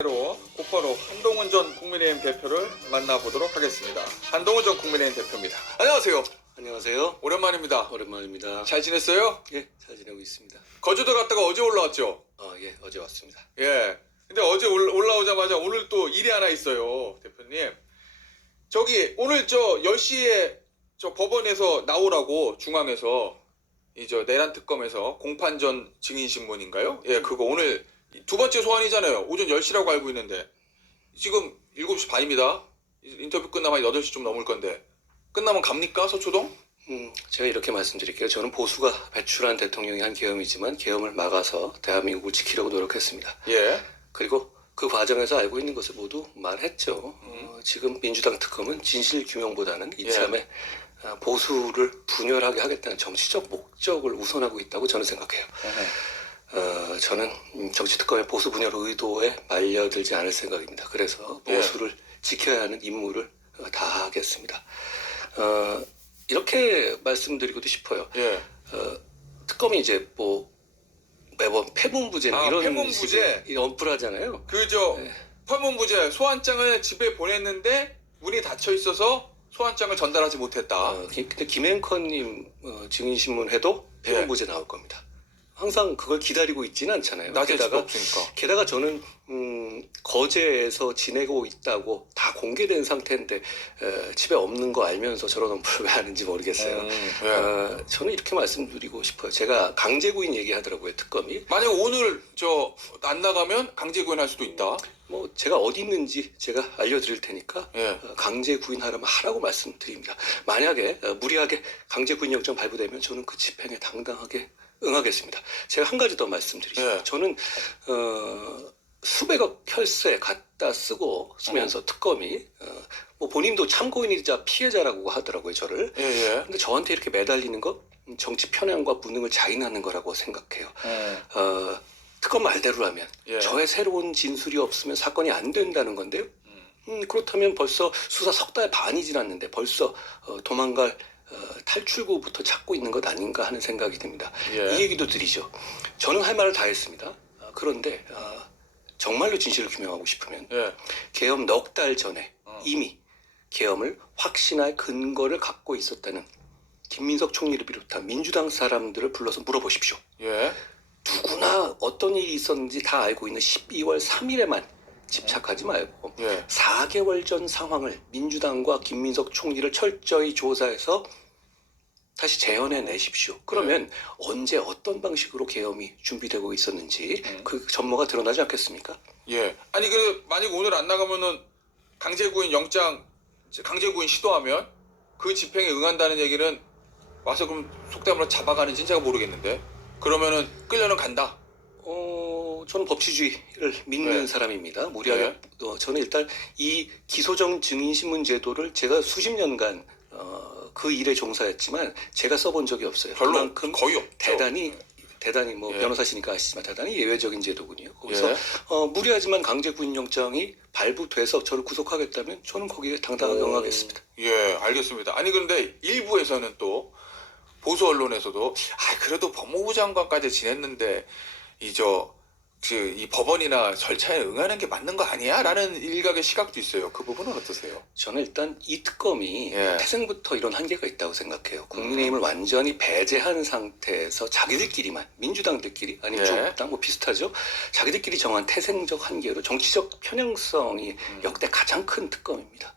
곧바로 한동훈 전 국민의힘 대표를 만나보도록 하겠습니다. 한동훈 전 국민의힘 대표입니다. 안녕하세요. 안녕하세요. 오랜만입니다. 오랜만입니다. 잘 지냈어요? 예, 잘 지내고 있습니다. 거제도 갔다가 어제 올라왔죠? 예, 어제 왔습니다. 예. 근데 어제 올라오자마자 오늘 또 일이 하나 있어요, 대표님. 저기 오늘 저 10시에 저 법원에서 나오라고 중앙에서 이 저 내란 특검에서 공판전 증인신문인가요? 예, 그거 오늘 두 번째 소환이잖아요. 오전 10시라고 알고 있는데 지금 7시 반입니다. 인터뷰 끝나면 8시 좀 넘을 건데 끝나면 갑니까, 서초동? 제가 이렇게 말씀드릴게요. 저는 보수가 배출한 대통령이 한 계엄이지만 계엄을 막아서 대한민국을 지키려고 노력했습니다. 예. 그리고 그 과정에서 알고 있는 것을 모두 말했죠. 지금 민주당 특검은 진실규명보다는 이참에 보수를 분열하게 하겠다는 정치적 목적을 우선하고 있다고 저는 생각해요. 저는 정치특검의 보수 분열 의도에 말려들지 않을 생각입니다. 그래서 보수를 지켜야 하는 임무를 다하겠습니다. 이렇게 말씀드리고도 싶어요. 예. 특검이 이제 뭐 매번 패문부제 이런 패문부제 식의 언플하잖아요. 그저 네. 패문부제 소환장을 집에 보냈는데 문이 닫혀 있어서 소환장을 전달하지 못했다. 근데 김앵커님 증인신문 해도 패문부제 나올 겁니다. 항상 그걸 기다리고 있지는 않잖아요. 낮을 수가 없으니까. 게다가 저는 거제에서 지내고 있다고 다 공개된 상태인데 집에 없는 거 알면서 저런 언플을 왜 하는지 모르겠어요. 예. 저는 이렇게 말씀드리고 싶어요. 제가 강제구인 얘기하더라고요, 특검이. 만약 오늘 저 안 나가면 강제 구인할 수도 있다. 뭐 제가 어디 있는지 제가 알려드릴 테니까 예. 강제 구인하라면 하라고 말씀드립니다. 만약에 무리하게 강제 구인 영장 발부되면 저는 그 집행에 당당하게 응하겠습니다. 제가 한 가지 더 말씀드리죠. 예. 저는 수백억 혈세 갖다 쓰면서 특검이 뭐 본인도 참고인이자 피해자라고 하더라고요, 저를. 예. 근데 저한테 이렇게 매달리는 거 정치 편향과 무능을 자인하는 거라고 생각해요. 특검 말대로라면 예. 저의 새로운 진술이 없으면 사건이 안 된다는 건데요. 그렇다면 벌써 수사 석 달 반이 지났는데 벌써 도망갈 탈출구부터 찾고 있는 것 아닌가 하는 생각이 듭니다. 예. 이 얘기도 드리죠. 저는 할 말을 다 했습니다. 그런데 정말로 진실을 규명하고 싶으면 예. 계엄 넉 달 전에 이미 계엄을 확신할 근거를 갖고 있었다는 김민석 총리를 비롯한 민주당 사람들을 불러서 물어보십시오. 예. 누구나 어떤 일이 있었는지 다 알고 있는 12월 3일에만 집착하지 말고 4개월 전 상황을 민주당과 김민석 총리를 철저히 조사해서 다시 재현해 내십시오. 그러면 언제 어떤 방식으로 계엄이 준비되고 있었는지 그 전모가 드러나지 않겠습니까? 예. 아니 만약 오늘 안 나가면은 강제 구인 영장 강제 구인 시도하면 그 집행에 응한다는 얘기는 와서 그럼 속담으로 잡아가는지는 제가 모르겠는데 그러면은 끌려는 간다. 저는 법치주의를 믿는 사람입니다. 무리하게 저는 일단 이 기소정 증인신문 제도를 제가 수십 년간 그 일에 종사했지만 제가 써본 적이 없어요. 별로 그만큼 거의 없죠. 대단히 뭐 변호사시니까 아시지만 대단히 예외적인 제도군요. 거기서 무리하지만 강제 구인영장이 발부돼서 저를 구속하겠다면 저는 거기에 당당하게 응하겠습니다. 예, 알겠습니다. 아니 그런데 일부에서는 또 보수 언론에서도 그래도 법무부 장관까지 지냈는데 이 법원이나 절차에 응하는 게 맞는 거 아니야? 라는 일각의 시각도 있어요. 그 부분은 어떠세요? 저는 일단 이 특검이 태생부터 이런 한계가 있다고 생각해요. 국민의힘을 완전히 배제한 상태에서 자기들끼리만 민주당들끼리 아니면 조국당 뭐 비슷하죠. 자기들끼리 정한 태생적 한계로 정치적 편향성이 역대 가장 큰 특검입니다.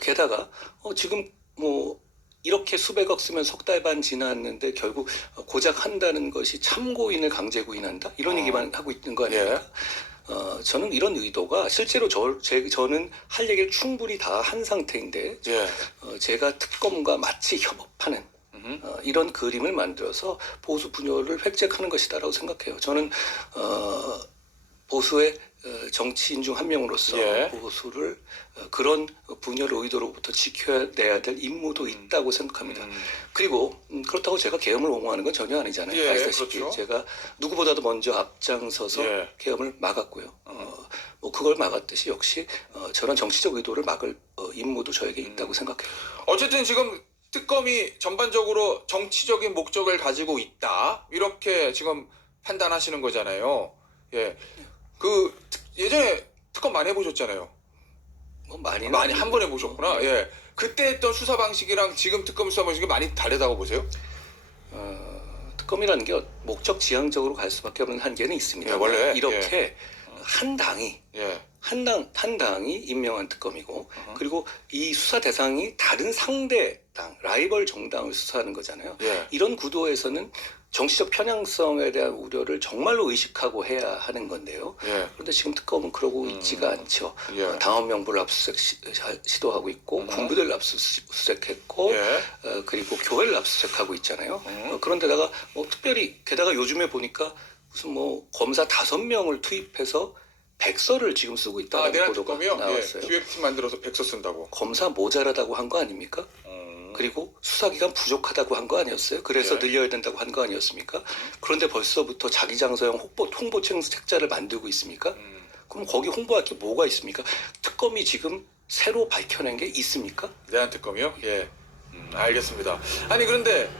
게다가 지금 뭐 이렇게 수백억 쓰면 석 달 반 지났는데 결국 고작 한다는 것이 참고인을 강제 구인한다? 이런 얘기만 하고 있는 거 아닙니까? 저는 이런 의도가 실제로 저는 할 얘기를 충분히 다 한 상태인데 제가 특검과 마치 협업하는 이런 그림을 만들어서 보수 분열을 획책하는 것이다라고 생각해요. 저는 보수의 정치인 중 한 명으로서 보수를 그런 분열 의도로부터 지켜내야 될 임무도 있다고 생각합니다. 그리고 그렇다고 제가 계엄을 옹호하는 건 전혀 아니잖아요. 아시다시피 그렇죠. 제가 누구보다도 먼저 앞장서서 계엄을 막았고요. 뭐 그걸 막았듯이 역시 저런 정치적 의도를 막을 임무도 저에게 있다고 생각해요. 어쨌든 지금 특검이 전반적으로 정치적인 목적을 가지고 있다 이렇게 지금 판단하시는 거잖아요. 예전에 특검 많이 해보셨잖아요. 뭐 많이는 많이 한 번 아니고. 해보셨구나. 예. 그때 했던 수사 방식이랑 지금 특검 수사 방식이 많이 다르다고 보세요? 특검이라는 게 목적 지향적으로 갈 수밖에 없는 한계는 있습니다. 예, 원래, 이렇게 한 당이 예. 한 당이 임명한 특검이고 어허. 그리고 이 수사 대상이 다른 상대 당, 라이벌 정당을 수사하는 거잖아요. 예. 이런 구도에서는 정치적 편향성에 대한 우려를 정말로 의식하고 해야 하는 건데요. 예. 그런데 지금 특검은 그러고 있지가 않죠. 예. 당원 명부를 압수수색 시도하고 있고 군부대를 압수수색했고 예. 그리고 교회를 압수수색하고 있잖아요. 음. 그런데다가 뭐 특별히 게다가 요즘에 보니까 무슨 뭐 검사 5명을 투입해서 백서를 지금 쓰고 아, 있다는 내란 보도가 특검이요? 나왔어요. 예. 기획팀 만들어서 백서 쓴다고. 검사 모자라다고 한 거 아닙니까? 그리고 수사기관 부족하다고 한 거 아니었어요? 그래서 예. 늘려야 된다고 한 거 아니었습니까? 그런데 벌써부터 자기 장소형 홍보 책자를 만들고 있습니까? 그럼 거기 홍보할 게 뭐가 있습니까? 특검이 지금 새로 밝혀낸 게 있습니까? 내란 특검이요? 예. 알겠습니다. 아니 그런데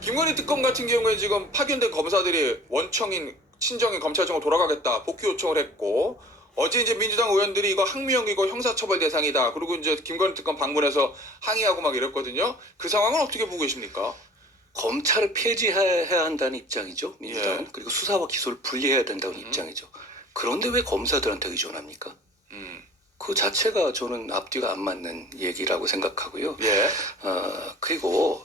김건희 특검 같은 경우에 지금 파견된 검사들이 원청인 친정인 검찰청으로 돌아가겠다 복귀 요청을 했고 어제 이제 민주당 의원들이 이거 항명이고 형사처벌 대상이다. 그리고 이제 김건희 특검 방문해서 항의하고 막 이랬거든요. 그 상황은 어떻게 보고 계십니까? 검찰을 폐지해야 한다는 입장이죠. 민주당은. 예. 그리고 수사와 기소를 분리해야 된다는 입장이죠. 그런데 왜 검사들한테 의존합니까? 그 자체가 저는 앞뒤가 안 맞는 얘기라고 생각하고요. 예. 그리고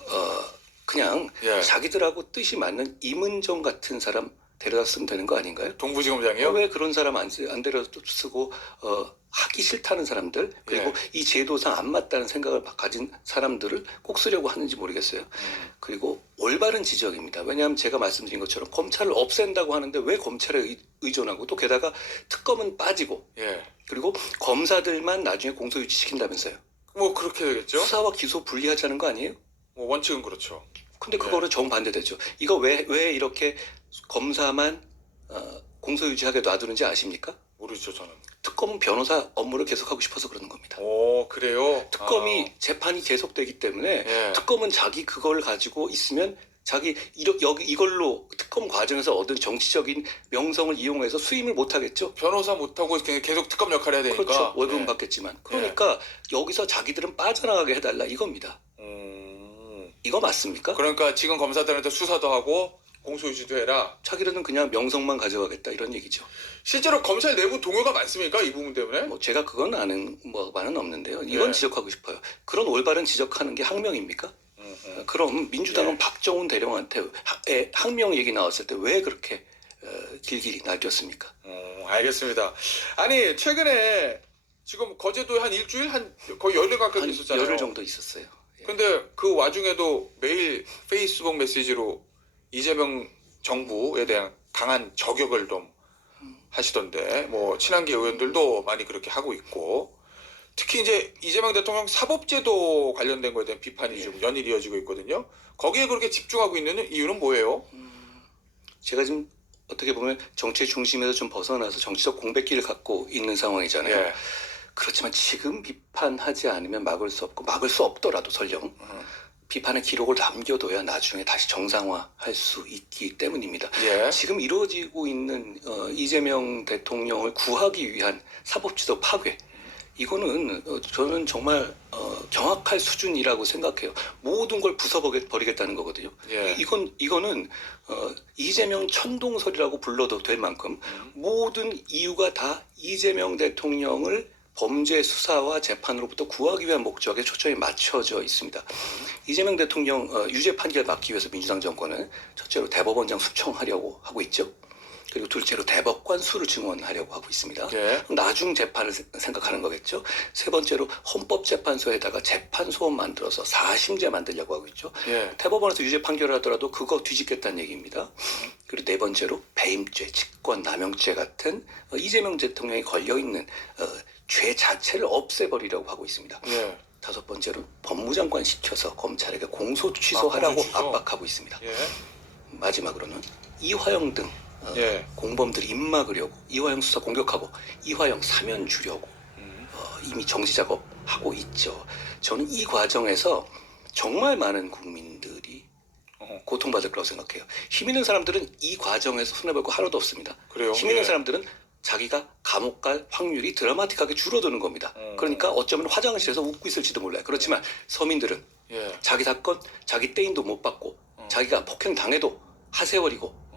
그냥 예. 자기들하고 뜻이 맞는 임은정 같은 사람 데려다 쓰면 되는 거 아닌가요? 동부지검장이요? 왜 그런 사람 안 데려다 쓰고 하기 싫다는 사람들 그리고 이 제도상 안 맞다는 생각을 가진 사람들을 꼭 쓰려고 하는지 모르겠어요. 그리고 올바른 지적입니다. 왜냐하면 제가 말씀드린 것처럼 검찰을 없앤다고 하는데 왜 검찰에 의존하고 또 게다가 특검은 빠지고 예. 그리고 검사들만 나중에 공소유지시킨다면서요. 뭐 그렇게 되겠죠? 수사와 기소 분리하자는 거 아니에요? 뭐 원칙은 그렇죠. 근데 그거를 정반대되죠. 이거 왜 이렇게 검사만 공소유지하게 놔두는지 아십니까? 모르죠 저는. 특검은 변호사 업무를 계속하고 싶어서 그러는 겁니다. 오 그래요? 특검이 재판이 계속되기 때문에 예. 특검은 자기 그걸 가지고 있으면 자기 이걸로 특검 과정에서 얻은 정치적인 명성을 이용해서 수임을 못 하겠죠. 변호사 못하고 그냥 계속 특검 역할 해야 되니까. 그렇죠. 월급은 예. 받겠지만. 그러니까 여기서 자기들은 빠져나가게 해달라 이겁니다. 이거 맞습니까? 그러니까 지금 검사들한테 수사도 하고 공소유지도 해라. 자기들은 그냥 명성만 가져가겠다 이런 얘기죠. 실제로 검찰 내부 동요가 많습니까? 이 부분 때문에? 뭐 제가 그건 아는 바는 없는데요. 이건 예. 지적하고 싶어요. 그런 올바른 지적하는 게 항명입니까? 그럼 민주당은 예. 박정훈 대령한테 항명 얘기 나왔을 때 왜 그렇게 길길이 날뛰었습니까? 알겠습니다. 아니 최근에 지금 거제도에 한 일주일 거의 열흘 가까이 한 있었잖아요. 열흘 정도 있었어요. 예. 근데 그 와중에도 매일 페이스북 메시지로 이재명 정부에 대한 강한 저격을 좀 하시던데 뭐 친한계 의원들도 많이 그렇게 하고 있고 특히 이제 이재명 대통령 사법제도 관련된 거에 대한 비판이 예. 지금 연일 이어지고 있거든요. 거기에 그렇게 집중하고 있는 이유는 뭐예요? 제가 지금 어떻게 보면 정치의 중심에서 좀 벗어나서 정치적 공백기를 갖고 있는 상황이잖아요. 예. 그렇지만 지금 비판하지 않으면 막을 수 없고 막을 수 없더라도 설령 비판의 기록을 남겨둬야 나중에 다시 정상화할 수 있기 때문입니다. 예. 지금 이루어지고 있는 이재명 대통령을 구하기 위한 사법제도 파괴 이거는 저는 정말 경악할 수준이라고 생각해요. 모든 걸 부숴버리겠다는 거거든요. 예. 이거는 이재명 천동설이라고 불러도 될 만큼 모든 이유가 다 이재명 대통령을 범죄 수사와 재판으로부터 구하기 위한 목적에 초점이 맞춰져 있습니다. 이재명 대통령 유죄 판결 막기 위해서 민주당 정권은 첫째로 대법원장 수청하려고 하고 있죠. 그리고 둘째로 대법관 수를 증원하려고 하고 있습니다. 예. 나중 재판을 생각하는 거겠죠. 세 번째로 헌법재판소에다가 재판소원 만들어서 4심제 만들려고 하고 있죠. 예. 대법원에서 유죄 판결을 하더라도 그거 뒤집겠다는 얘기입니다. 그리고 네 번째로 배임죄, 직권남용죄 같은 이재명 대통령이 걸려있는 죄 자체를 없애버리려고 하고 있습니다. 예. 다섯 번째로 법무장관 시켜서 검찰에게 공소 취소하라고 공소 취소? 압박하고 있습니다. 예. 마지막으로는 이화영 등 예. 공범들이 입 막으려고 이화영 수사 공격하고 이화영 사면 주려고 이미 정지 작업하고 있죠. 저는 이 과정에서 정말 많은 국민들이 고통받을 거라고 생각해요. 힘 있는 사람들은 이 과정에서 손해볼 거 하나도 없습니다. 그래요? 힘 있는 예. 사람들은 자기가 감옥 갈 확률이 드라마틱하게 줄어드는 겁니다. 그러니까 어쩌면 화장실에서 웃고 있을지도 몰라요. 그렇지만 서민들은 예. 자기 사건, 자기 떼인도 못 받고 자기가 폭행 당해도 하세월이고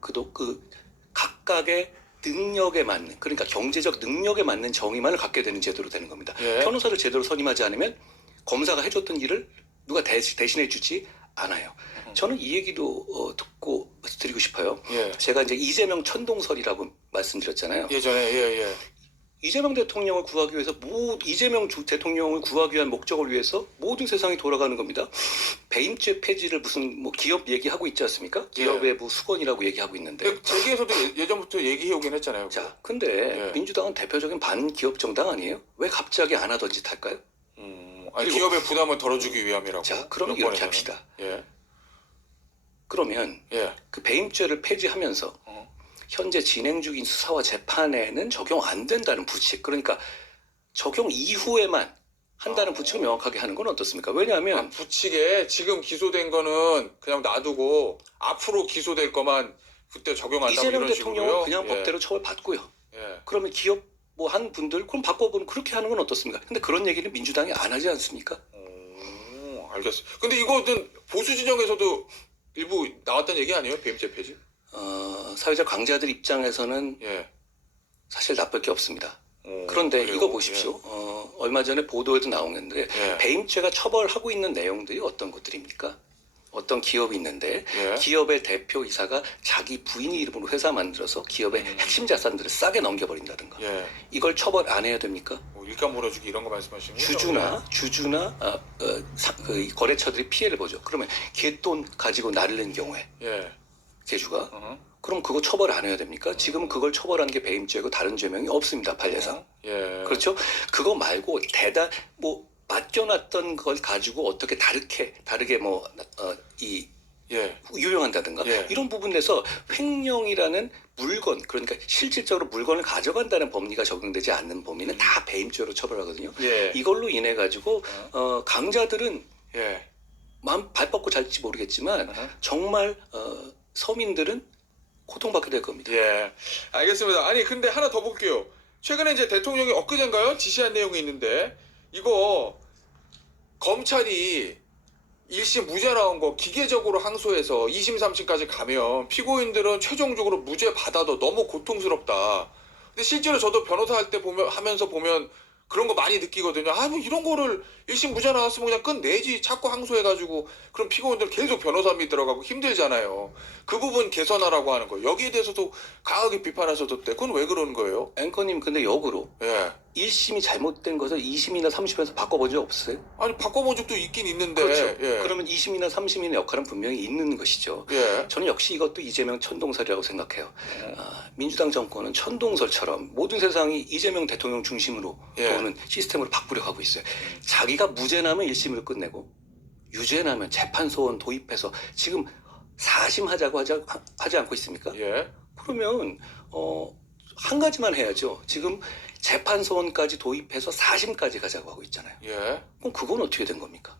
그 각각의 능력에 맞는, 그러니까 경제적 능력에 맞는 정의만을 갖게 되는 제도로 되는 겁니다. 예. 변호사를 제대로 선임하지 않으면 검사가 해줬던 일을 누가 대신해 주지 않아요. 저는 이 얘기도 듣고 드리고 싶어요. 예. 제가 이제 이재명 천동설이라고 말씀드렸잖아요. 예전에 예. 이재명 대통령을 구하기 위해서 이재명 대통령을 구하기 위한 목적을 위해서 모든 세상이 돌아가는 겁니다. 배임죄 폐지를 무슨 뭐 기업 얘기하고 있지 않습니까? 기업의 뭐 수건이라고 얘기하고 있는데. 근데 재계에서도 예전부터 얘기해 오긴 했잖아요. 자, 근데 예. 민주당은 대표적인 반기업 정당 아니에요? 왜 갑자기 안 하던 짓 할까요? 아니, 그리고- 기업의 부담을 덜어주기 위함이라고. 자, 그러면 이렇게 여권에서는. 합시다. 예. 그러면 예. 그 배임죄를 폐지하면서 현재 진행 중인 수사와 재판에는 적용 안 된다는 부칙, 그러니까 적용 이후에만 한다는 부칙을 명확하게 하는 건 어떻습니까? 왜냐하면 부칙에 지금 기소된 거는 그냥 놔두고 앞으로 기소될 거만 그때 적용한다고 이재명 이런 대통령은 식으로요? 그냥 예. 법대로 처벌받고요. 예. 그러면 기업 뭐 한 분들 그럼 바꿔보는 그렇게 하는 건 어떻습니까? 근데 그런 얘기는 민주당이 안 하지 않습니까? 알겠어. 근데 이거는 보수 진영에서도 일부 나왔던 얘기 아니에요? 배임죄 폐지? 사회적 강자들 입장에서는 예. 사실 나쁠 게 없습니다. 그런데 그래요? 이거 보십시오. 얼마 전에 보도에도 나오는데 예. 배임죄가 처벌하고 있는 내용들이 어떤 것들입니까? 어떤 기업이 있는데 예. 기업의 대표이사가 자기 부인 이름으로 회사 만들어서 기업의 핵심 자산들을 싸게 넘겨버린다든가 예. 이걸 처벌 안 해야 됩니까? 뭐 일감 몰아주기 이런 거 말씀하시는 거죠? 주주나 그 거래처들이 피해를 보죠. 그러면 걔돈 가지고 날리는 경우에 예. 개주가 그럼 그거 처벌 안 해야 됩니까? 지금 그걸 처벌하는 게 배임죄고 다른 죄명이 없습니다. 판례상. 예. 그렇죠? 그거 말고 맡겨놨던 걸 가지고 어떻게 다르게 예. 유용한다든가 예. 이런 부분에서 횡령이라는 물건, 그러니까 실질적으로 물건을 가져간다는 법리가 적용되지 않는 범위는 다 배임죄로 처벌하거든요. 예. 이걸로 인해 가지고 강자들은 예. 마음 발 뻗고 잘지 모르겠지만 정말 서민들은 고통받게 될 겁니다. 예. 알겠습니다. 아니 근데 하나 더 볼게요. 최근에 이제 대통령이 엊그젠가요? 지시한 내용이 있는데 이거 검찰이 1심 무죄 나온 거 기계적으로 항소해서 2심 3심까지 가면 피고인들은 최종적으로 무죄 받아도 너무 고통스럽다. 근데 실제로 저도 변호사 할 때 하면서 보면 그런 거 많이 느끼거든요. 아, 뭐 이런 거를 1심 무죄 나왔으면 그냥 끝내지. 자꾸 항소해가지고 그럼 피고인들 계속 변호사비 들어가고 힘들잖아요. 그 부분 개선하라고 하는 거예요. 여기에 대해서도 강하게 비판하셔도 돼. 그건 왜 그러는 거예요? 앵커님 근데 역으로 예. 1심이 잘못된 것을 2심이나 3심에서 바꿔본 적 없어요? 아니 바꿔본 적도 있긴 있는데. 그렇죠. 예. 그러면 2심이나 3심의 역할은 분명히 있는 것이죠. 예. 저는 역시 이것도 이재명 천동설이라고 생각해요. 민주당 정권은 천동설처럼 모든 세상이 이재명 대통령 중심으로 예. 보는 시스템으로 바꾸려 하고 있어요. 자기가 무죄 나면 1심을 끝내고 유죄 나면 재판소원 도입해서 지금 4심 하자고 하지 않고 있습니까? 예. 그러면 한 가지만 해야죠. 지금 재판소원까지 도입해서 4심까지 가자고 하고 있잖아요. 예. 그럼 그건 어떻게 된 겁니까?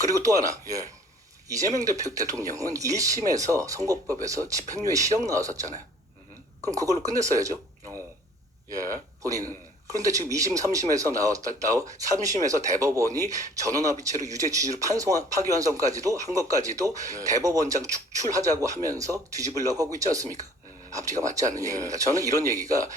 그리고 또 하나. 예. 이재명 대통령은 1심에서 선거법에서 집행유예 실형 나왔었잖아요. 그럼 그걸로 끝냈어야죠. 예. 본인은. 그런데 지금 2심, 3심에서 3심에서 대법원이 전원합의체로 유죄 취지로 파기환송까지도 한 것까지도 예. 대법원장 축출하자고 하면서 뒤집으려고 하고 있지 않습니까? 앞뒤가 맞지 않는 예. 얘기입니다. 저는 이런 얘기가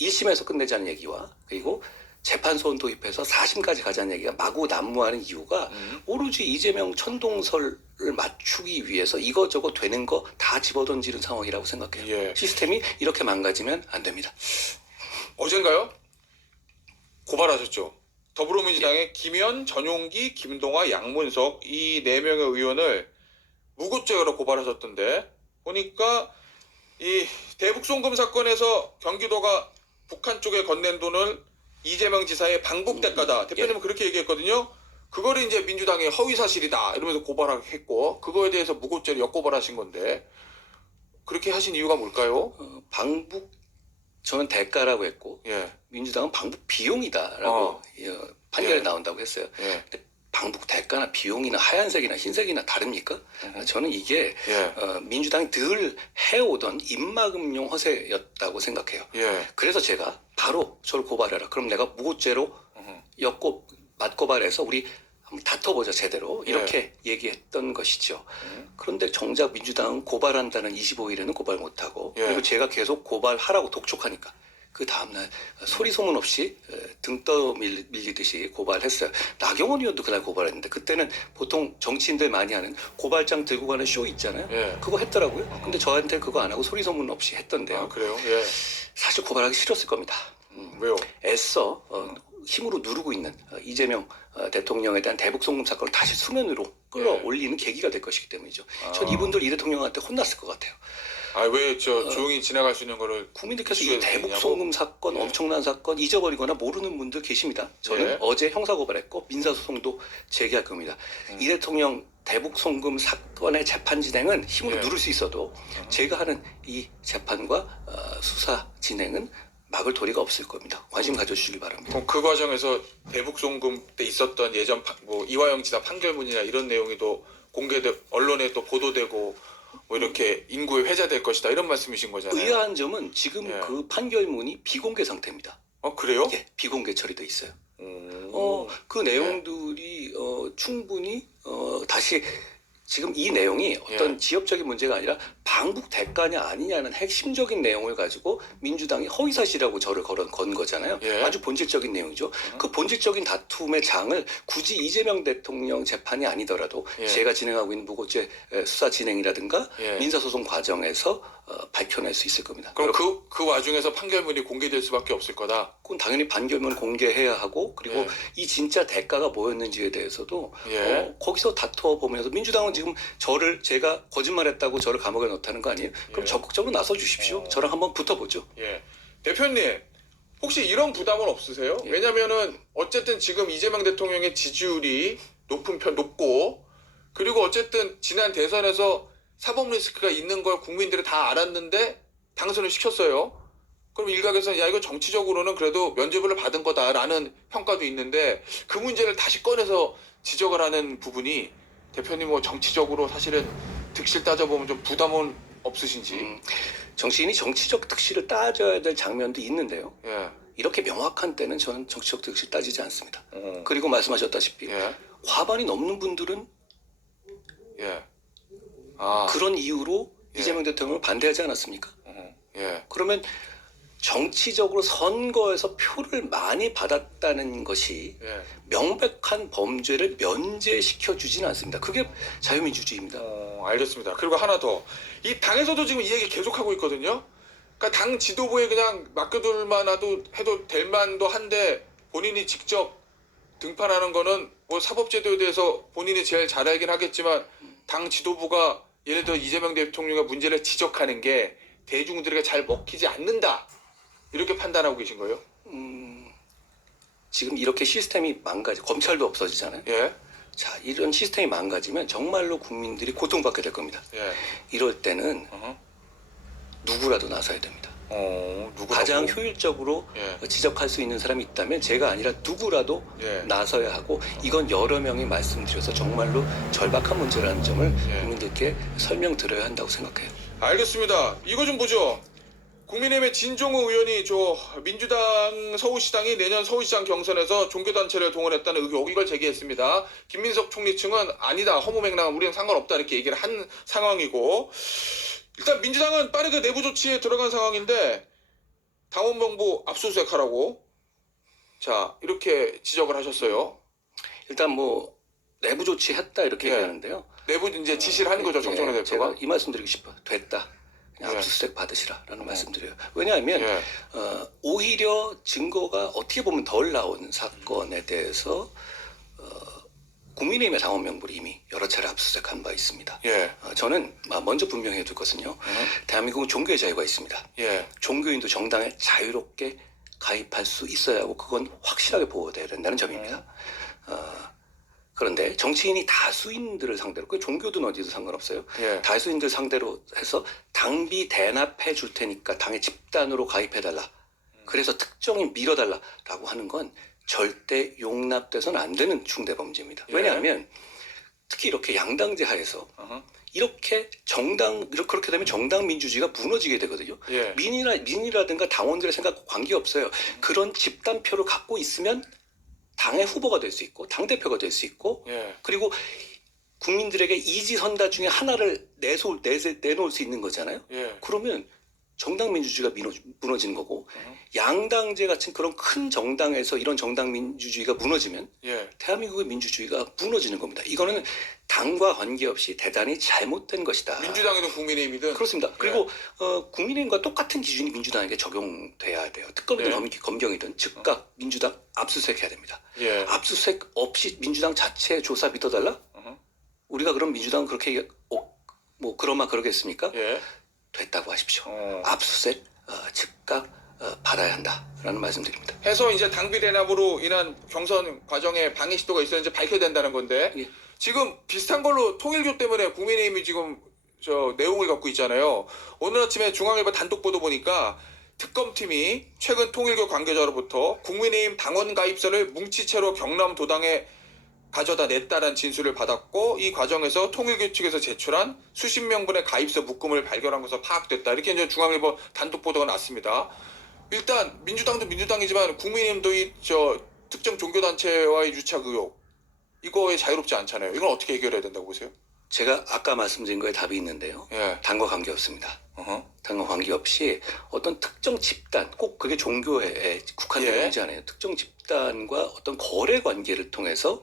1심에서 끝내자는 얘기와 그리고 재판소원 도입해서 4심까지 가자는 얘기가 마구 난무하는 이유가 오로지 이재명 천동설을 맞추기 위해서 이거저거 되는 거 다 집어던지는 상황이라고 생각해요. 예. 시스템이 이렇게 망가지면 안 됩니다. 어젠가요? 고발하셨죠. 더불어민주당의 김현, 전용기, 김동아, 양문석 이 4명의 의원을 무고죄로 고발하셨던데 보니까 이 대북 송금 사건에서 경기도가 북한 쪽에 건넨 돈을 이재명 지사의 방북 대가다. 대표님은 그렇게 얘기했거든요. 그거를 이제 민주당이 허위 사실이다 이러면서 고발했고 그거에 대해서 무고죄로 역고발하신 건데 그렇게 하신 이유가 뭘까요? 방북 저는 대가라고 했고 예. 민주당은 방북 비용이다라고 판결이 예. 나온다고 했어요. 예. 방북 대가나 비용이나 하얀색이나 흰색이나 다릅니까? 저는 이게 예. 민주당이 늘 해오던 입막음용 허세였다고 생각해요. 예. 그래서 제가 바로 저를 고발해라. 그럼 내가 무고죄로 맞고발해서 우리 한번 다퉈보자 제대로 이렇게 얘기했던 것이죠. 그런데 정작 민주당은 고발한다는 25일에는 고발 못하고 예. 그리고 제가 계속 고발하라고 독촉하니까 그 다음날 소리 소문 없이 등 떠밀리듯이 고발했어요. 나경원 의원도 그날 고발했는데 그때는 보통 정치인들 많이 하는 고발장 들고 가는 쇼 있잖아요. 예. 그거 했더라고요. 근데 저한테 그거 안 하고 소리 소문 없이 했던데요. 아, 그래요? 예. 사실 고발하기 싫었을 겁니다. 왜요? 애써 힘으로 누르고 있는 이재명 대통령에 대한 대북 송금 사건을 다시 수면으로 끌어올리는 계기가 될 것이기 때문이죠. 전 이분들 이 대통령한테 혼났을 것 같아요. 아, 왜 조용히 지나갈 수 있는 거를 국민들께서 이 이슈에 대북 되냐고? 송금 사건 예. 엄청난 사건 잊어버리거나 모르는 분들 계십니다. 저는 예. 어제 형사고발했고 민사소송도 제기할 겁니다. 이 대통령 대북 송금 사건의 재판 진행은 힘으로 예. 누를 수 있어도 제가 하는 이 재판과 수사 진행은 막을 도리가 없을 겁니다. 관심 가져주시기 바랍니다. 그럼 그 과정에서 대북 송금 때 있었던 예전 뭐 이화영 지사 판결문이나 이런 내용이 또 공개돼 언론에 또 보도되고 뭐 이렇게 인구에 회자될 것이다 이런 말씀이신 거잖아요. 의아한 점은 지금 예. 그 판결문이 비공개 상태입니다. 그래요? 예, 비공개 처리돼 있어요. 오. 그 내용들이 충분히 다시 지금 이 내용이 어떤 예. 지역적인 문제가 아니라 방북 대가냐 아니냐는 핵심적인 내용을 가지고 민주당이 허위사실이라고 저를 건 거잖아요. 예. 아주 본질적인 내용이죠. 그 본질적인 다툼의 장을 굳이 이재명 대통령 재판이 아니더라도 예. 제가 진행하고 있는 무고죄 수사 진행이라든가 예. 민사소송 과정에서 밝혀낼 수 있을 겁니다. 그럼 그 와중에서 판결문이 공개될 수밖에 없을 거다. 그건 당연히 판결문 공개해야 하고 그리고 예. 이 진짜 대가가 뭐였는지에 대해서도 예. 거기서 다퉈보면서 민주당은 지금 제가 거짓말했다고 저를 감옥에 넣다는 거 아니에요? 그럼 예. 적극적으로 나서 주십시오. 저랑 한번 붙어보죠. 예. 대표님, 혹시 이런 부담은 없으세요? 예. 왜냐면은 어쨌든 지금 이재명 대통령의 지지율이 높고 그리고 어쨌든 지난 대선에서 사법 리스크가 있는 걸 국민들이 다 알았는데 당선을 시켰어요. 그럼 일각에서는 야 이거 정치적으로는 그래도 면죄부를 받은 거다라는 평가도 있는데 그 문제를 다시 꺼내서 지적을 하는 부분이 대표님 뭐 정치적으로 사실은 득실 따져보면 좀 부담은 없으신지. 정치인이 정치적 득실을 따져야 될 장면도 있는데요. 예. 이렇게 명확한 때는 저는 정치적 득실 따지지 않습니다. 어. 그리고 말씀하셨다시피 예. 과반이 넘는 분들은 예. 아. 그런 이유로 예. 이재명 대통령을 반대하지 않았습니까? 예. 그러면 정치적으로 선거에서 표를 많이 받았다는 것이 예. 명백한 범죄를 면제시켜 주지는 않습니다. 그게 자유민주주의입니다. 알겠습니다. 그리고 하나 더. 이 당에서도 지금 이 얘기 계속하고 있거든요. 그러니까 당 지도부에 그냥 맡겨둘만 해도 될 만도 한데 본인이 직접 등판하는 거는 뭐 사법제도에 대해서 본인이 제일 잘 알긴 하겠지만 당 지도부가 예를 들어 이재명 대통령의 문제를 지적하는 게 대중들에게 잘 먹히지 않는다. 이렇게 판단하고 계신 거예요? 지금 이렇게 시스템이 검찰도 없어지잖아요. 예. 자, 이런 시스템이 망가지면 정말로 국민들이 고통받게 될 겁니다. 예. 이럴 때는 누구라도 나서야 됩니다. 누구라고? 가장 효율적으로 예. 지적할 수 있는 사람이 있다면 제가 아니라 누구라도 예. 나서야 하고 이건 여러 명이 말씀드려서 정말로 절박한 문제라는 점을 예. 국민들께 설명드려야 한다고 생각해요. 알겠습니다. 이거 좀 보죠. 국민의힘의 진종우 의원이 민주당 서울시당이 내년 서울시장 경선에서 종교단체를 동원했다는 의혹 이걸 제기했습니다. 김민석 총리 측은 아니다. 허무맹랑한 우리는 상관없다 이렇게 얘기를 한 상황이고 일단 민주당은 빠르게 내부 조치에 들어간 상황인데 당원 명부 압수수색하라고 자 이렇게 지적을 하셨어요. 일단 뭐 내부 조치했다 이렇게 예. 얘기하는데요. 내부 이제 지시를 하는 거죠 정청래 대표가. 제가 이 말씀드리고 싶어요. 됐다. 그냥 예. 압수수색 받으시라라는 말씀드려요. 왜냐하면 예. 오히려 증거가 어떻게 보면 덜 나온 사건에 대해서 국민의힘의 당원 명부를 이미 여러 차례 압수수색한 바 있습니다. 예. 저는 먼저 분명히 해둘 것은요. 대한민국은 종교의 자유가 있습니다. 예. 종교인도 정당에 자유롭게 가입할 수 있어야 하고 그건 확실하게 보호돼야 된다는 점입니다. 그런데 정치인이 다수인들을 상대로 그 종교든 어디든 상관없어요. 예. 다수인들 상대로 해서 당비 대납해 줄 테니까 당의 집단으로 가입해달라. 그래서 특정인 밀어달라라고 하는 건 절대 용납돼서는 안 되는 중대 범죄입니다. 예. 왜냐하면 특히 이렇게 양당제 하에서 어허. 이렇게 그렇게 되면 정당 민주주의가 무너지게 되거든요. 예. 민이라든가 당원들의 생각과 관계없어요. 그런 집단표를 갖고 있으면 당의 후보가 될 수 있고 당대표가 될 수 있고 예. 그리고 국민들에게 이지선다 중에 하나를 내놓을 수 있는 거잖아요. 예. 그러면 정당 민주주의가 무너지는 거고 양당제 같은 그런 큰 정당에서 이런 정당 민주주의가 무너지면 예. 대한민국의 민주주의가 무너지는 겁니다. 이거는 당과 관계없이 대단히 잘못된 것이다. 민주당이든 국민의힘이든 그렇습니다. 그리고 국민의힘과 똑같은 기준이 민주당에게 적용돼야 돼요. 특검이든 검경이든 즉각 민주당 압수수색해야 됩니다. 예. 압수수색 없이 민주당 자체 조사 믿어달라? 어허. 우리가 그럼 민주당 그렇게 뭐 그러마 그러겠습니까? 예. 됐다고 하십시오. 어. 압수수색 즉각 받아야 한다라는 말씀드립니다. 해서 이제 당비대납으로 인한 경선 과정에 방해 시도가 있었는지 밝혀야 된다는 건데 예. 지금 비슷한 걸로 통일교 때문에 국민의힘이 지금 저 내용을 갖고 있잖아요. 오늘 아침에 중앙일보 단독 보도 보니까 특검팀이 최근 통일교 관계자로부터 국민의힘 당원 가입서를 뭉치채로 경남 도당에 가져다 냈다는 진술을 받았고 이 과정에서 통일교 측에서 제출한 수십 명분의 가입서 묶음을 발견한 것으로 파악됐다. 이렇게 이제 중앙일보 단독 보도가 났습니다. 일단 민주당도 민주당이지만 국민의힘도 이 특정 종교단체와의 유착 의혹 이거에 자유롭지 않잖아요. 이건 어떻게 해결해야 된다고 보세요? 제가 아까 말씀드린 거에 답이 있는데요. 예. 당과 관계없습니다. 어허. 당과 관계없이 어떤 특정 집단, 꼭 그게 종교에 국한되는 예. 문제 아니에요. 특정 집단과 어떤 거래 관계를 통해서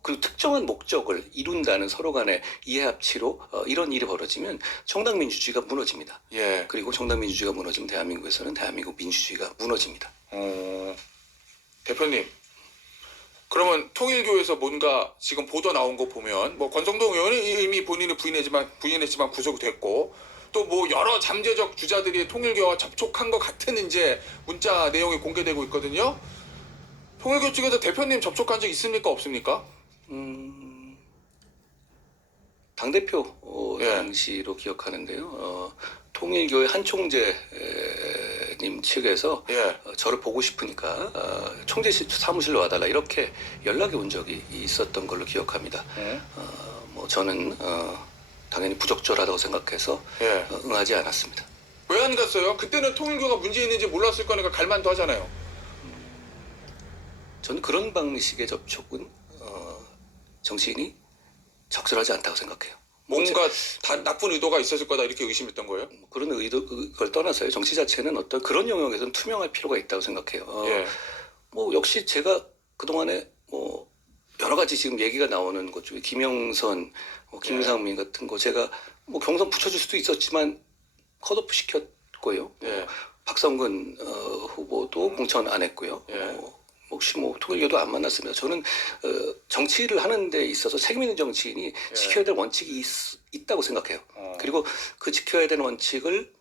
그리고 특정한 목적을 이룬다는 서로 간의 이해합치로 이런 일이 벌어지면 정당 민주주의가 무너집니다. 예. 그리고 정당 민주주의가 무너지면 대한민국에서는 대한민국 민주주의가 무너집니다. 대표님, 그러면 통일교에서 뭔가 지금 보도 나온 거 보면 뭐 권성동 의원이 이미 본인이 부인했지만 구속됐고 또 뭐 여러 잠재적 주자들이 통일교와 접촉한 것 같은 이제 문자 내용이 공개되고 있거든요. 통일교 측에서 대표님 접촉한 적 있습니까? 없습니까? 당대표 예. 당시로 기억하는데요. 통일교의 한총재님 측에서 예. 저를 보고 싶으니까 총재 사무실로 와달라 이렇게 연락이 온 적이 있었던 걸로 기억합니다. 뭐 저는 당연히 부적절하다고 생각해서 예. 응하지 않았습니다. 왜 안 갔어요? 그때는 통일교가 문제 있는지 몰랐을 거니까 갈만도 하잖아요. 저는 그런 방식의 접촉은 정치인이 적절하지 않다고 생각해요. 뭔가 다 나쁜 의도가 있었을 거다 이렇게 의심했던 거예요? 그런 그걸 떠나서요. 정치 자체는 어떤 그런 영역에서는 투명할 필요가 있다고 생각해요. 예. 뭐 역시 제가 그동안에 뭐 여러 가지 지금 얘기가 나오는 것 중에 김영선, 김상민 같은 거 제가 뭐 경선 붙여줄 수도 있었지만 컷오프 시켰고요. 예. 박성근 후보도 공천 안 했고요. 예. 혹시 뭐 통일교도 안 만났습니다. 저는 정치를 하는 데 있어서 책임 있는 정치인이 지켜야 될 원칙이 있다고 생각해요. 그리고 그 지켜야 되는 원칙을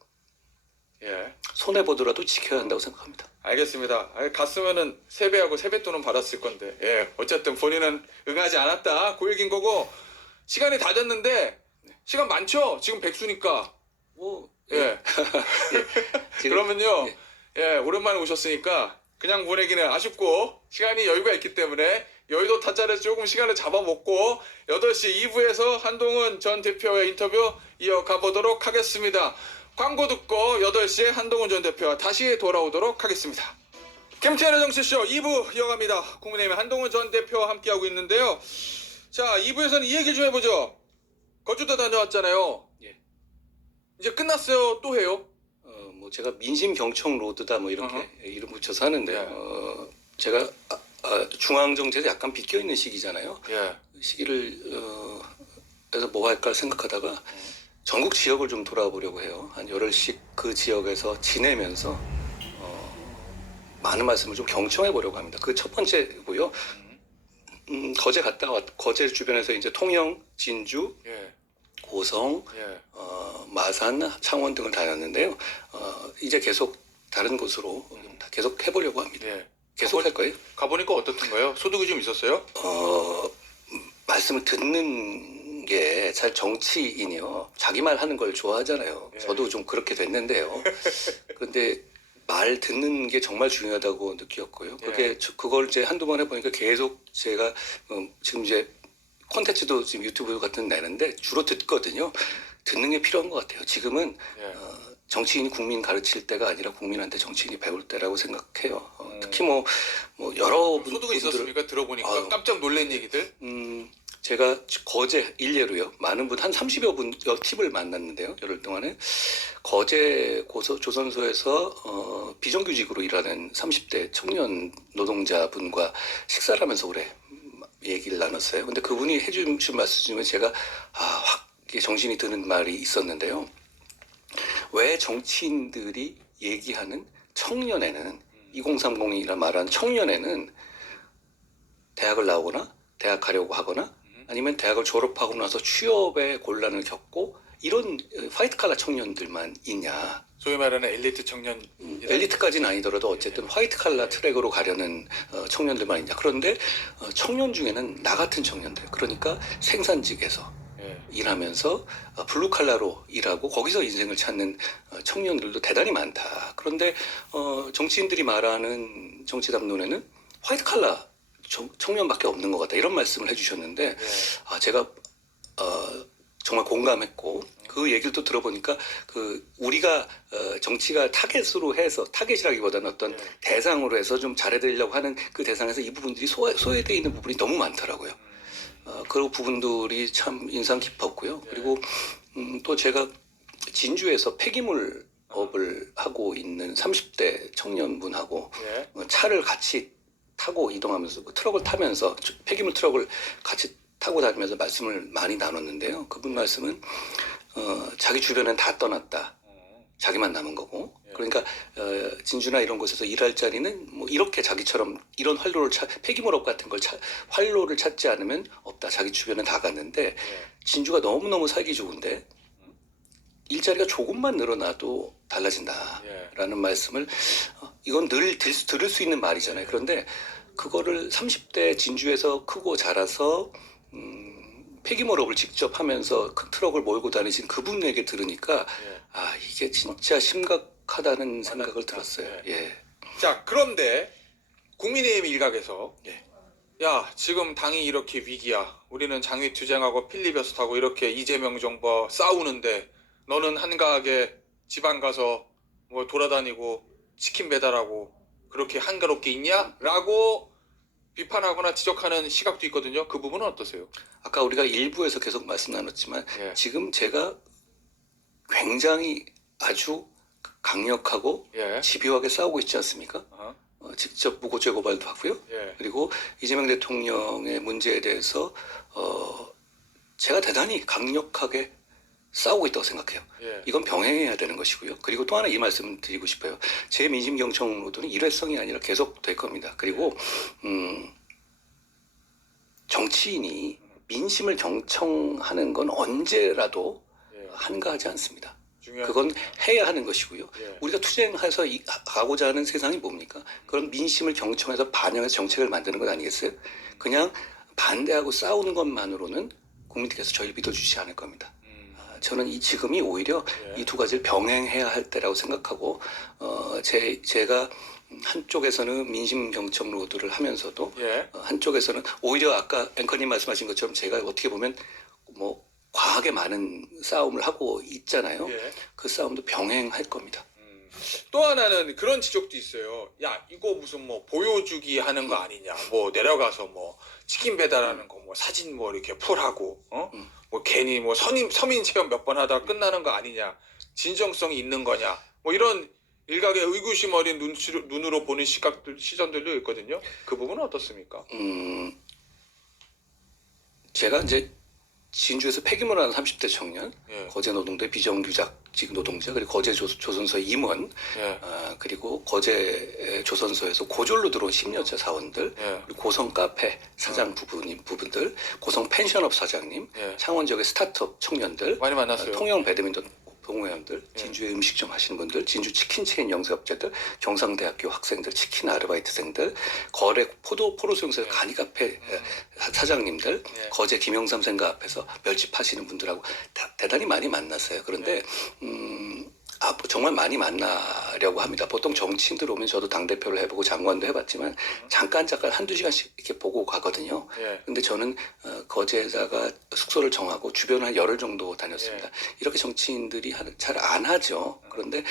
예. 손해보더라도 지켜야 한다고 생각합니다. 알겠습니다. 갔으면은 세배하고 세뱃돈은 받았을 건데, 예. 어쨌든 본인은 응하지 않았다. 그 얘기인 거고, 시간이 다 됐는데, 시간 많죠? 지금 백수니까. 뭐, 예. 지금, 그러면요, 예. 오랜만에 오셨으니까, 그냥 보내기는 아쉽고, 시간이 여유가 있기 때문에, 여의도 타짜를 조금 시간을 잡아먹고, 8시 2부에서 한동훈 전 대표의 인터뷰 이어가 보도록 하겠습니다. 광고 듣고 8시에 한동훈 전 대표와 다시 돌아오도록 하겠습니다. 김태현의 정치쇼 2부 이어갑니다. 국민의힘 한동훈 전 대표와 함께하고 있는데요. 자, 2부에서는 이 얘기 좀 해보죠. 거주도 다녀왔잖아요. 예. 이제 끝났어요. 또 해요? 뭐 제가 민심 경청 로드다 뭐 이렇게 이름 붙여서 하는데요. 제가 중앙정치에서 약간 비껴 있는 시기잖아요. 예. 시기를 해서 뭐 할까 생각하다가 전국 지역을 좀 돌아보려고 해요. 한 열흘씩 그 지역에서 지내면서 많은 말씀을 좀 경청해 보려고 합니다. 그 첫 번째고요. 거제 거제 주변에서 이제 통영, 진주, 예. 고성, 예. 마산, 창원 등을 다녔는데요. 이제 계속 다른 곳으로 계속 해보려고 합니다. 예. 계속 할 거예요? 가보니까 어떻던가요? 소득이 좀 있었어요? 말씀을 듣는 게 잘 정치인이요. 자기 말 하는 걸 좋아하잖아요. 예. 저도 좀 그렇게 됐는데요. 그런데 말 듣는 게 정말 중요하다고 느꼈고요. 예. 그걸 이제 한두 번 해보니까 계속 제가 지금 이제 콘텐츠도 지금 유튜브 같은 거 내는데 주로 듣거든요. 듣는 게 필요한 것 같아요. 지금은 예. 정치인이 국민 가르칠 때가 아니라 국민한테 정치인이 배울 때라고 생각해요. 특히 뭐 여러 소득은 있었습니까? 들어보니까 아유. 깜짝 놀란 얘기들. 제가 거제 일례로요. 많은 분, 한 30여 분 팁을 만났는데요. 열흘 동안에. 거제 조선소에서 비정규직으로 일하는 30대 청년 노동자분과 식사를 하면서 오래 얘기를 나눴어요. 근데 그분이 해주신 말씀 중에 제가 확 정신이 드는 말이 있었는데요. 왜 정치인들이 얘기하는 청년에는 2030이라 말하는 청년에는 대학을 나오거나 대학 가려고 하거나 아니면 대학을 졸업하고 나서 취업의 곤란을 겪고 이런 화이트칼라 청년들만 있냐. 소위 말하는 엘리트 청년. 엘리트까지는 아니더라도 어쨌든 화이트칼라 트랙으로 가려는 청년들만 있냐. 그런데 청년 중에는 나 같은 청년들, 그러니까 생산직에서 예. 일하면서 블루칼라로 일하고 거기서 인생을 찾는 청년들도 대단히 많다. 그런데 정치인들이 말하는 정치 담론에는 화이트칼라 청년밖에 없는 것 같다. 이런 말씀을 해주셨는데 예. 제가 정말 공감했고 그 얘기를 또 들어보니까 우리가 정치가 타겟으로 해서 타겟이라기보다는 어떤 예. 대상으로 해서 좀 잘해드리려고 하는 그 대상에서 이 부분들이 소외되어 있는 부분이 너무 많더라고요. 그런 부분들이 참 인상 깊었고요. 그리고 또 제가 진주에서 폐기물 업을 하고 있는 30대 청년분하고 예. 차를 같이 타고 이동하면서 트럭을 타면서 폐기물 트럭을 같이 타고 다니면서 말씀을 많이 나눴는데요. 그분 말씀은 자기 주변엔 다 떠났다. 자기만 남은 거고. 예. 그러니까 진주나 이런 곳에서 일할 자리는 뭐 이렇게 자기처럼 이런 폐기물업 같은 걸 활로를 찾지 않으면 없다. 자기 주변은 다 갔는데 예. 진주가 너무너무 살기 좋은데 일자리가 조금만 늘어나도 달라진다라는 예. 말씀을 이건 늘 들을 수 있는 말이잖아요. 그런데 그거를 30대 진주에서 크고 자라서 폐기물업을 직접 하면서 그 트럭을 몰고 다니신 그분에게 들으니까 예. 이게 진짜 심각하다는 생각을 들었어요. 예. 예. 자, 그런데 국민의힘 일각에서 예. 야, 지금 당이 이렇게 위기야. 우리는 장외투쟁하고 필리버스터하고 이렇게 이재명 정부와 싸우는데 너는 한가하게 지방 가서 뭐 돌아다니고 치킨 배달하고 그렇게 한가롭게 있냐? 라고 비판하거나 지적하는 시각도 있거든요. 그 부분은 어떠세요? 아까 우리가 일부에서 계속 말씀 나눴지만 예. 지금 제가 굉장히 아주 강력하고 예. 집요하게 싸우고 있지 않습니까? 어허. 직접 무고죄 고발도 하고요. 예. 그리고 이재명 대통령의 문제에 대해서 제가 대단히 강력하게 싸우고 있다고 생각해요. 예. 이건 병행해야 되는 것이고요. 그리고 또 하나 이 말씀을 드리고 싶어요. 제 민심 경청 노도는 일회성이 아니라 계속 될 겁니다. 그리고 정치인이 민심을 경청하는 건 언제라도 예. 한가하지 않습니다. 중요한 그건 해야 하는 것이고요. 예. 우리가 투쟁해서 가고자 하는 세상이 뭡니까? 그런 민심을 경청해서 반영해서 정책을 만드는 것 아니겠어요? 그냥 반대하고 싸우는 것만으로는 국민들께서 저희를 믿어주지 않을 겁니다. 저는 지금이 오히려 예. 이 두 가지를 병행해야 할 때라고 생각하고 제가 한쪽에서는 민심 경청 로드를 하면서도 예. 한쪽에서는 오히려 아까 앵커님 말씀하신 것처럼 제가 어떻게 보면 뭐 과하게 많은 싸움을 하고 있잖아요. 예. 그 싸움도 병행할 겁니다. 또 하나는 그런 지적도 있어요. 야, 이거 무슨 뭐 보여주기 하는 거 아니냐. 뭐 내려가서 뭐 치킨 배달하는 거 뭐 사진 뭐 이렇게 풀하고 뭐 괜히 뭐 서민 체험 몇 번 하다가 끝나는 거 아니냐. 진정성이 있는 거냐. 뭐 이런 일각의 의구심 어린 눈으로 보는 시선들도 있거든요. 그 부분은 어떻습니까? 제가 이제 진주에서 폐기물 하는 30대 청년, 예. 거제 노동대 비정규직 노동자, 그리고 거제 조선소 임원, 예. 그리고 거제 조선소에서 고졸로 들어온 10년차 사원들, 예. 그리고 고성 카페 사장 부분들, 고성 펜션업 사장님, 예. 창원 지역의 스타트업 청년들, 많이 만났어요. 통영 배드민턴 동호회원들, 진주의 음식점 하시는 분들, 진주 치킨 체인 영세업자들, 경상대학교 학생들, 치킨 아르바이트생들, 거래 포도수용소의 간이 카페 사장님들, 거제 김영삼 생가 앞에서 멸치 파시는 분들하고 대단히 많이 만났어요. 그런데 정말 많이 만나려고 합니다. 보통 정치인들 오면 저도 당대표를 해보고 장관도 해봤지만 잠깐 한두 시간씩 이렇게 보고 가거든요. 예. 근데 저는 거제에다가 숙소를 정하고 주변을 한 열흘 정도 다녔습니다. 예. 이렇게 정치인들이 잘 안 하죠. 그런데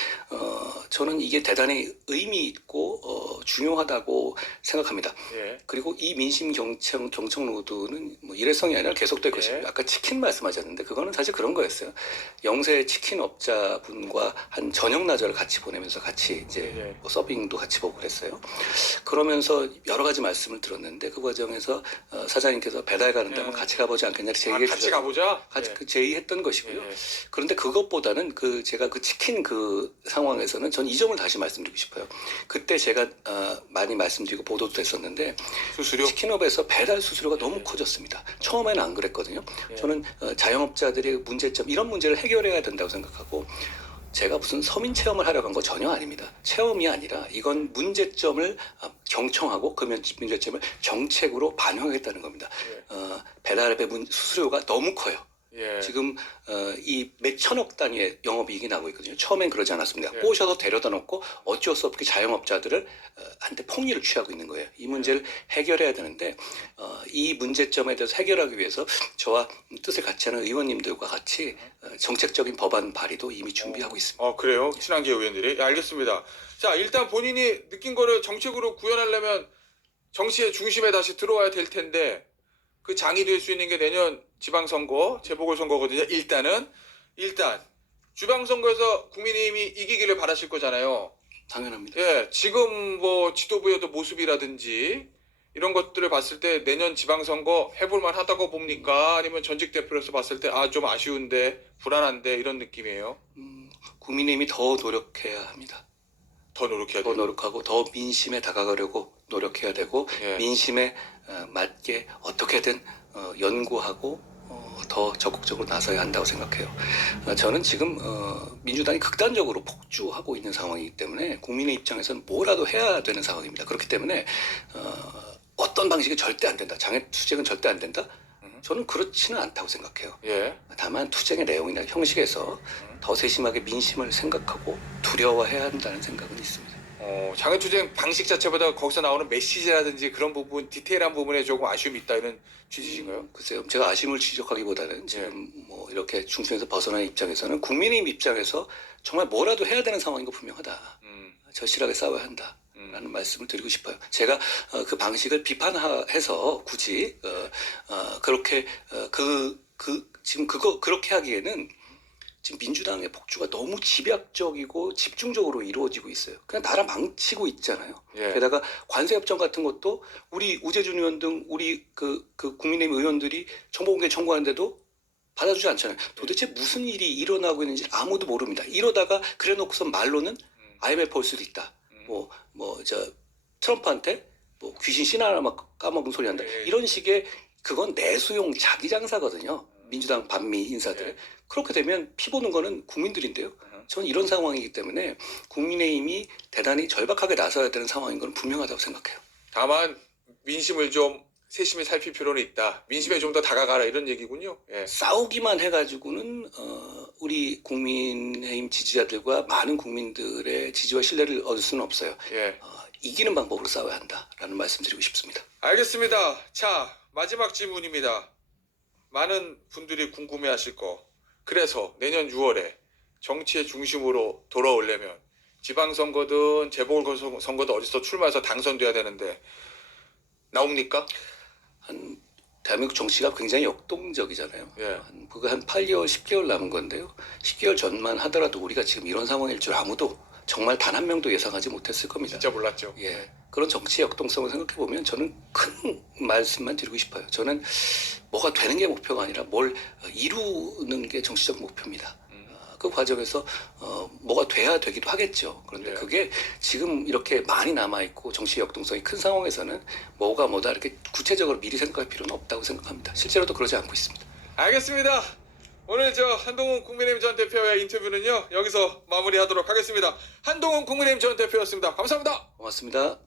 저는 이게 대단히 의미 있고 중요하다고 생각합니다. 예. 그리고 이 민심 경청 로드는 뭐 일회성이 아니라 계속될 예. 것입니다. 아까 치킨 말씀하셨는데 그거는 사실 그런 거였어요. 영세 치킨 업자분과 한 저녁 나절을 같이 보내면서 같이 이제 예. 뭐 서빙도 같이 보고 그랬어요. 그러면서 여러 가지 말씀을 들었는데 그 과정에서 사장님께서 배달 가는데 예. 같이 가보지 않겠냐 제의해 같이 가보자. 예. 제의했던 것이고요. 예. 그런데 그것보다는 제가 그 치킨 그 상황에서는 전 이 점을 다시 말씀드리고 싶어요. 그때 제가 많이 말씀드리고 보도도 됐었는데 수수료. 치킨업에서 배달 수수료가 너무 커졌습니다. 처음에는 안 그랬거든요. 예. 저는 자영업자들의 문제점 이런 문제를 해결해야 된다고 생각하고 제가 무슨 서민 체험을 하려고 한 거 전혀 아닙니다. 체험이 아니라 이건 문제점을 경청하고 그 문제점을 정책으로 반영하겠다는 겁니다. 예. 배달앱의 수수료가 너무 커요. 예. 지금 이 몇천억 단위의 영업이익이 나고 있거든요. 처음엔 그러지 않았습니다. 예. 꼬셔서 데려다 놓고 어쩔 수 없게 자영업자들을 한테 폭리를 취하고 있는 거예요. 이 문제를 해결해야 되는데 이 문제점에 대해서 해결하기 위해서 저와 뜻을 같이 하는 의원님들과 같이 정책적인 법안 발의도 이미 준비하고 있습니다. 그래요? 친한계 의원들이? 예, 알겠습니다. 자, 일단 본인이 느낀 거를 정책으로 구현하려면 정치의 중심에 다시 들어와야 될 텐데 그 장이 될 수 있는 게 내년 지방선거, 재보궐선거거든요. 일단 지방선거에서 국민의힘이 이기기를 바라실 거잖아요. 당연합니다. 예, 지금 뭐 지도부의 모습이라든지 이런 것들을 봤을 때 내년 지방선거 해볼만 하다고 봅니까? 아니면 전직 대표로서 봤을 때 좀 아쉬운데 불안한데 이런 느낌이에요. 국민의힘이 더 노력해야 합니다. 더 노력해야 더 돼요. 노력하고 더 민심에 다가가려고 노력해야 되고 예. 민심에 맞게 어떻게든 연구하고 더 적극적으로 나서야 한다고 생각해요. 저는 지금 민주당이 극단적으로 폭주하고 있는 상황이기 때문에 국민의 입장에서는 뭐라도 해야 되는 상황입니다. 그렇기 때문에 어떤 방식이 절대 안 된다. 장애 투쟁은 절대 안 된다. 저는 그렇지는 않다고 생각해요. 예. 다만 투쟁의 내용이나 형식에서 더 세심하게 민심을 생각하고 두려워해야 한다는 생각은 있습니다. 장애투쟁 방식 자체보다 거기서 나오는 메시지라든지 그런 부분, 디테일한 부분에 조금 아쉬움이 있다 이런 취지신가요? 글쎄요. 제가 아쉬움을 지적하기보다는 지금 뭐 이렇게 중심에서 벗어난 입장에서는 국민의힘 입장에서 정말 뭐라도 해야 되는 상황인 거 분명하다. 절실하게 싸워야 한다. 라는 말씀을 드리고 싶어요. 제가 그 방식을 비판해서 굳이 그렇게 지금 그렇게 하기에는 지금 민주당의 폭주가 너무 집약적이고 집중적으로 이루어지고 있어요. 그냥 나라 망치고 있잖아요. 예. 게다가 관세협정 같은 것도 우리 우재준 의원 등 우리 그 국민의힘 의원들이 정보공개 청구하는데도 받아주지 않잖아요. 도대체 무슨 일이 일어나고 있는지 아무도 모릅니다. 이러다가 그래놓고선 말로는 IMF 올 수도 있다. 트럼프한테 뭐 귀신 신 하나 막 까먹은 소리 한다. 예. 이런 식의 그건 내수용 자기 장사거든요. 민주당 반미 인사들. 예. 그렇게 되면 피 보는 거는 국민들인데요. 저는 이런 상황이기 때문에 국민의힘이 대단히 절박하게 나서야 되는 상황인 건 분명하다고 생각해요. 다만 민심을 좀 세심히 살필 필요는 있다. 민심에 좀 더 다가가라 이런 얘기군요. 예. 싸우기만 해가지고는 우리 국민의힘 지지자들과 많은 국민들의 지지와 신뢰를 얻을 수는 없어요. 예. 이기는 방법으로 싸워야 한다라는 말씀드리고 싶습니다. 알겠습니다. 자, 마지막 질문입니다. 많은 분들이 궁금해하실 거. 그래서 내년 6월에 정치의 중심으로 돌아오려면 지방선거든 재보궐선거든 어디서 출마해서 당선돼야 되는데 나옵니까? 대한민국 정치가 굉장히 역동적이잖아요. 예. 그거 한 8개월, 10개월 남은 건데요. 10개월 전만 하더라도 우리가 지금 이런 상황일 줄 아무도 정말 단 한 명도 예상하지 못했을 겁니다. 진짜 몰랐죠. 예. 그런 정치의 역동성을 생각해 보면 저는 큰 말씀만 드리고 싶어요. 저는 뭐가 되는 게 목표가 아니라 뭘 이루는 게 정치적 목표입니다. 그 과정에서 뭐가 돼야 되기도 하겠죠. 그런데 예. 그게 지금 이렇게 많이 남아있고 정치 역동성이 큰 상황에서는 뭐가 뭐다 이렇게 구체적으로 미리 생각할 필요는 없다고 생각합니다. 실제로도 그러지 않고 있습니다. 알겠습니다. 오늘 한동훈 국민의힘 전 대표의 인터뷰는요 여기서 마무리하도록 하겠습니다. 한동훈 국민의힘 전 대표였습니다. 감사합니다. 고맙습니다.